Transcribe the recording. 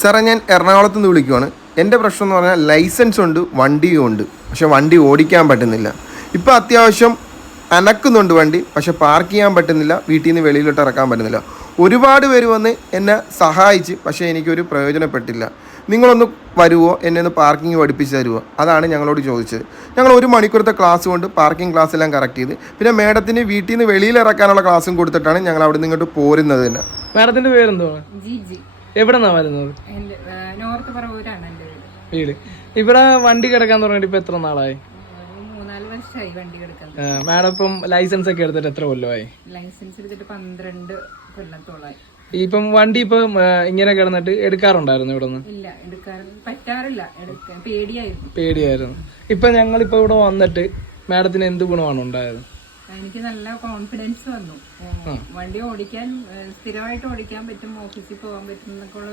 സാറേ, ഞാൻ എറണാകുളത്ത് നിന്ന് വിളിക്കുവാണ്. എൻ്റെ പ്രശ്നം എന്ന് പറഞ്ഞാൽ ലൈസൻസ് ഉണ്ട്, വണ്ടിയും ഉണ്ട്, പക്ഷെ വണ്ടി ഓടിക്കാൻ പറ്റുന്നില്ല. ഇപ്പോൾ അത്യാവശ്യം അനക്കുന്നുണ്ട് വണ്ടി, പക്ഷെ പാർക്ക് ചെയ്യാൻ പറ്റുന്നില്ല, വീട്ടിൽ നിന്ന് വെളിയിലോട്ട് ഇറക്കാൻ പറ്റുന്നില്ല. ഒരുപാട് പേര് വന്ന് എന്നെ സഹായിച്ച്, പക്ഷേ എനിക്കൊരു പ്രയോജനപ്പെട്ടില്ല. നിങ്ങളൊന്ന് വരുമോ, എന്നെ ഒന്ന് പാർക്കിംഗ് പഠിപ്പിച്ച് തരുമോ? അതാണ് ഞങ്ങളോട് ചോദിച്ചത്. ഞങ്ങൾ 1 മണിക്കൂറത്തെ ക്ലാസ് കൊണ്ട് പാർക്കിംഗ് ക്ലാസ് എല്ലാം കറക്റ്റ് ചെയ്ത്, പിന്നെ മേഡത്തിന് വീട്ടിൽ നിന്ന് വെളിയിൽ ഇറക്കാനുള്ള ക്ലാസ്സും കൊടുത്തിട്ടാണ് ഞങ്ങൾ അവിടെ നിന്ന് ഇങ്ങോട്ട് പോരുന്നത് തന്നെ. മാഡത്തിന്റെ പേരെന്തുവാണ്? എവിടെന്നാ വരുന്നത്? നോർത്ത് പറവൂരാണ് എൻ്റെ വീട്. ഇവിടെ വണ്ടി കിടക്കാൻ തുടങ്ങിയിട്ട് ഇപ്പൊ എത്ര നാളായി? 3-4 വർഷമായി വണ്ടി കിടക്കാൻ. മാഡം ഇപ്പം ലൈസൻസ് ഒക്കെ എടുത്തിട്ട് എത്ര കൊല്ലമായി? ലൈസൻസ് എടുത്തിട്ട് 12 കൊല്ലത്തോളായി. ഇപ്പം വണ്ടി ഇപ്പം ഇങ്ങനെ കിടന്നിട്ട് എടുക്കാറുണ്ടായിരുന്നു ഇവിടെ നിന്ന്? ഇല്ല, എടുക്കാൻ പറ്റാറില്ല, എടുക്കാൻ പേടിയായിരുന്നു. ഇപ്പൊ ഞങ്ങളിപ്പോ ഇവിടെ വന്നിട്ട് മാഡത്തിന് എന്ത് ഗുണമാണ് ഉണ്ടായത്? എനിക്ക് നല്ല കോൺഫിഡൻസ് വന്നു. വണ്ടി ഓടിക്കാൻ, സ്ഥിരമായിട്ട് ഓടിക്കാൻ പറ്റും, ഓഫീസിൽ പോകാൻ പറ്റും എന്നൊക്കെ